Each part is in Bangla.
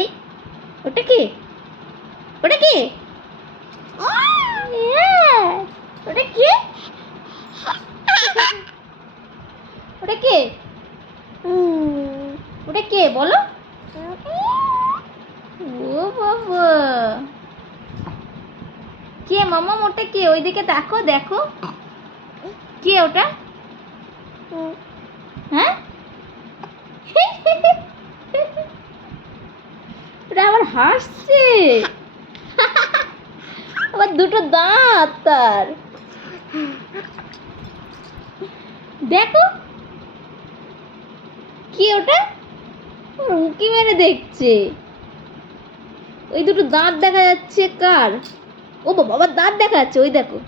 এই ওটা কে? ওটা কে? ওটা কে? ওটা কে? ওটা কে বলো? ও বাবা, কে মামা? ওটা কে? ওইদিকে দেখো দেখো, কে ওটা? হ্যাঁ, ওটা আবার হাসছে, আবার দুটো দাঁত তার। দেখো কি ওটা, উঁকি মেরে দেখছে। ওই দুটো দাঁত দেখা যাচ্ছে কার? ও বাবা, আবার দাঁত দেখা যাচ্ছে, ওই দেখো।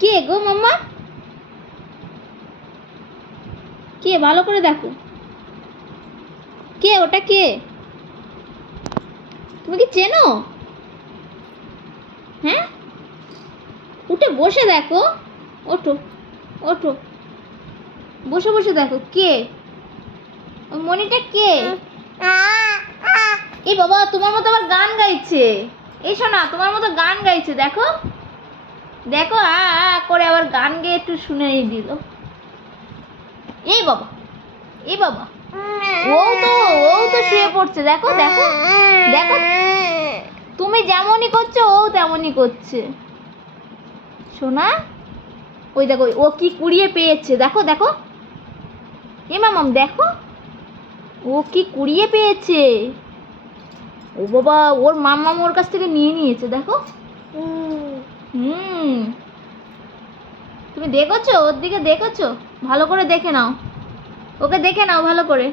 কে গো মাম্মা? কে ভালো করে দেখো, কে ওটা? কে? তুমি কি চেনো? হ্যাঁ, উঠে বসে দেখো, ওঠো ওঠো, বসে বসে দেখো কে ওই মনিটা কে? এই বাবা, তোমার মতো আবার গান গাইছে। এই শোনা, তোমার মতো গান গাইছে, দেখো দেখো, করে আবার গান গেয়ে একটু শুনে দিল। এই বাবা, এই বাবা, ও তো শুয়ে পড়ছে, দেখো দেখো দেখো, তুমি যেমনই করছো ও তেমনই করছে। শোনা, ওই দেখো ও কি কুড়িয়ে পেয়েছে, দেখো দেখো। এ মামাম দেখো, ও কি কুড়িয়ে পেয়েছে। ও বাবা, ওর মাম্মাম ওর কাছ থেকে নিয়ে নিয়েছে, দেখো। তুমি দেখেছো ওর দিকে? দেখেছো? ভালো করে দেখে নাও, ওকে দেখে নাও ভালো করে।